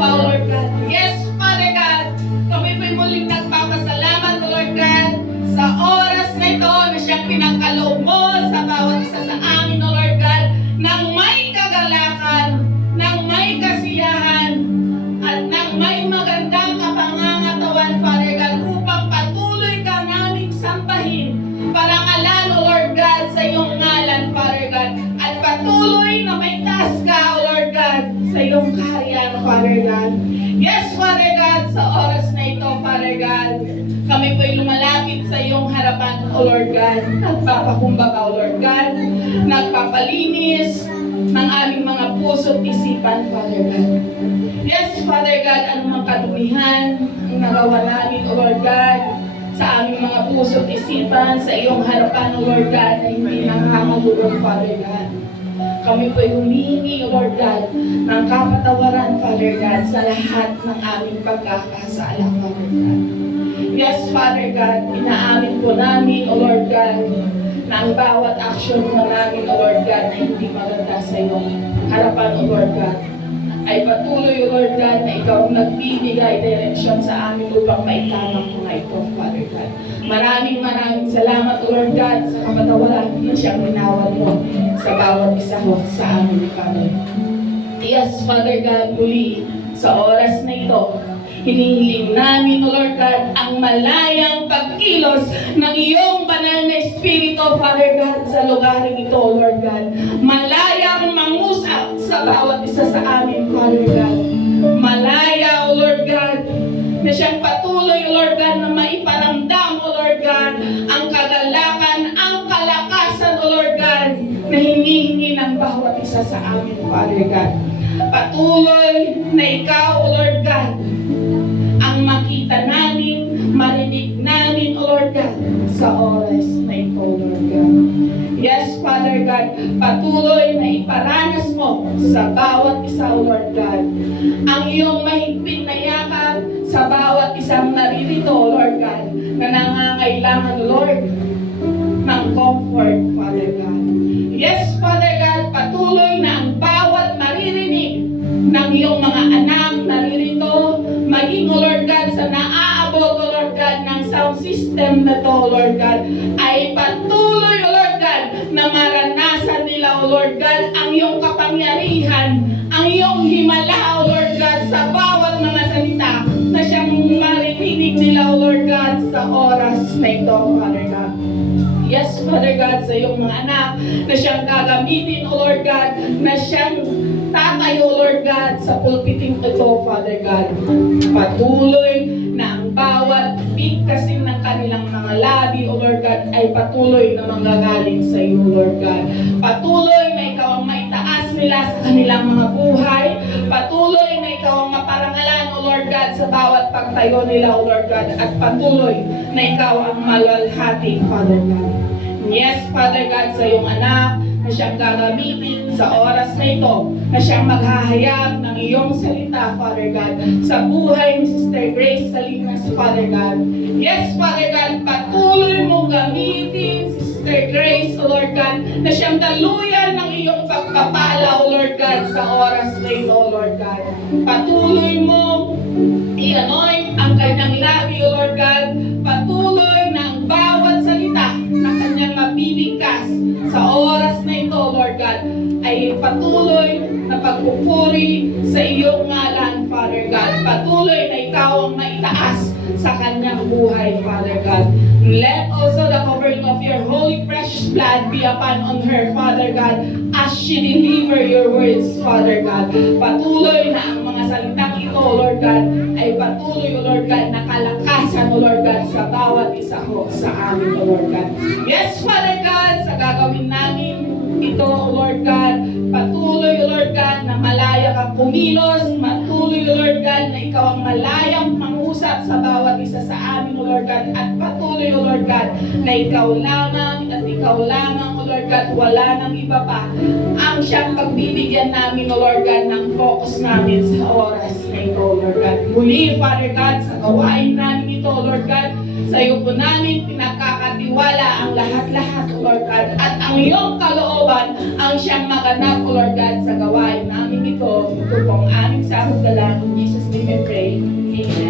pa, O Lord God. Yes, Father God, kami po'y muling nagpapasalamat, O Lord God, sa oras na ito na siyang pinagkaloob mo sa bawat isa sa amin, O Lord God, nang may kagalakan, nang may kasiyahan, at nang may magandang kapangangatawan, Father God, upang patuloy ka naming sambahin, parangalan, O Lord God, sa iyong ngalan, Father God, at patuloy na may taas ka, O Lord God, sa iyong kaharian, Father God. Yes, Father God, sa oras na ito, Father God, kami po'y lumalapit sa iyong harapan, O Lord God. Nagpapakumbaga, O Lord God. Nagpapalinis ng aming mga puso at isipan, Father God. Yes, Father God, anumang kadumihan ang nagawa namin, O Lord God, sa aming mga puso at isipan, sa iyong harapan, O Lord God, na hindi nakakagulong, Father God. Kami po'y humihingi, O Lord God, ng kapatawaran, Father God, sa lahat ng aming pagkakasala, Father God. Yes, Father God, inaamin po namin, O Lord God, na ang bawat action po namin, O Lord God, na hindi maganda sa iyong harapan, O Lord God, ay patuloy, O Lord God, na ikaw ang nagbibigay direksyon sa amin upang maitamak po na ito, Father God. Maraming salamat, O Lord God, sa kapatawaran na siyang minawal mo sa bawat isa ho sa amin, Father. Yes, Father God, muli sa oras na ito, hinihiling namin, O Lord God, ang malayang pagkilos ng iyong banal na Espiritu, Father God, sa lugaring ito, O Lord God. Malayang mangusap sa bawat isa sa amin, Father God. Malaya, O Lord God, na siyang patuloy, O Lord God, na maiparamdam, O Lord God, ang kagalakan, ang kalakasan, O Lord God, na hinihingi ng bawat isa sa amin, Father God. Patuloy na ikaw, O Lord God, ang makita namin, marinig namin, O Lord God, sa oras na ito, O Lord God. Yes, Father God, patuloy na iparanas mo sa bawat isa, O Lord God, ang iyong mahigpit na yakap sa bawat isang naririto, O Lord God, na nangangailangan, Lord, ng comfort, Father God. Yes, Father God, patuloy na ang bawat maririnig ng iyong mga anak naririto, maging, O Lord God, sa naaabot, O Lord God, ng sound system na to, O Lord God, ay patuloy, O Lord God, na maranasan nila, O Lord God, ang iyong kapangyarihan, ang iyong himala, O Lord God, sa bawat mga salita na siyang maririnig nila, O Lord God, sa oras na ito, Father God. Yes, Father God, sa iyong mga anak na siyang gagamitin, O Lord God, na siyang tatayo, Lord God, sa pulpiting ito, Father God. Patuloy na ang bawat bigkasin ng kanilang mga labi, O Lord God, ay patuloy na manggagaling sa iyo, Lord God. Patuloy na ikaw ang maitaas nila sa kanilang mga buhay. Patuloy na ikaw ang maparangalan, O Lord God, sa bawat pagtayo nila, O Lord God. At patuloy na ikaw ang malalhati, Father God. Yes, Father God, sa iyong anak na siyang gagamitin sa oras na ito, na siyang maghahayag ng iyong salita, Father God, sa buhay ni Sister Grace Salinas, Father God. Yes, Father God, patuloy mong gamitin si Sister Grace, O Lord God, na siyang daluyan ng iyong pagpapala, O Lord God, sa oras na ito, O Lord God. Patuloy mo i-anoint ang kanyang labi, O Lord God. Patuloy na ang bawat salita na kanyang mabibigkas sa oras na ito, Lord God, ay patuloy na pagpupuri sa iyong ngalan, Father God. Patuloy na ikaw ang maitaas sa kanyang buhay, Father God. Let also the covering of your holy precious blood be upon on her, Father God, as she deliver your words, Father God. Patuloy na ang mga salitang ito, Lord God, ay patuloy, O Lord God, na kalakasan, O Lord God, sa bawat isa ko sa amin, O Lord God. Yes, Father God, sa gagawin namin ito, O Lord God, patuloy, O Lord God, na malaya kang kumilos, patuloy, O Lord God, na ikaw ang malayang mangusap sa bawat isa sa amin, O Lord God, at patuloy, O Lord God, na ikaw lamang at ikaw lamang, O Lord God, wala nang iba pa ang siyang pagbibigyan namin, O Lord God, ng focus namin sa oras na ito, O Lord God. Muli, Father God, sa gawain namin ito, O Lord God, sa iyo po namin pinagkakatiwala ang lahat-lahat, O Lord God, at ang iyong kalooban Katotohan ang siyang maganap, O Lord God, sa gawain namin ito. Ito po ang aming sahod na lang. In Jesus' name we pray. Amen.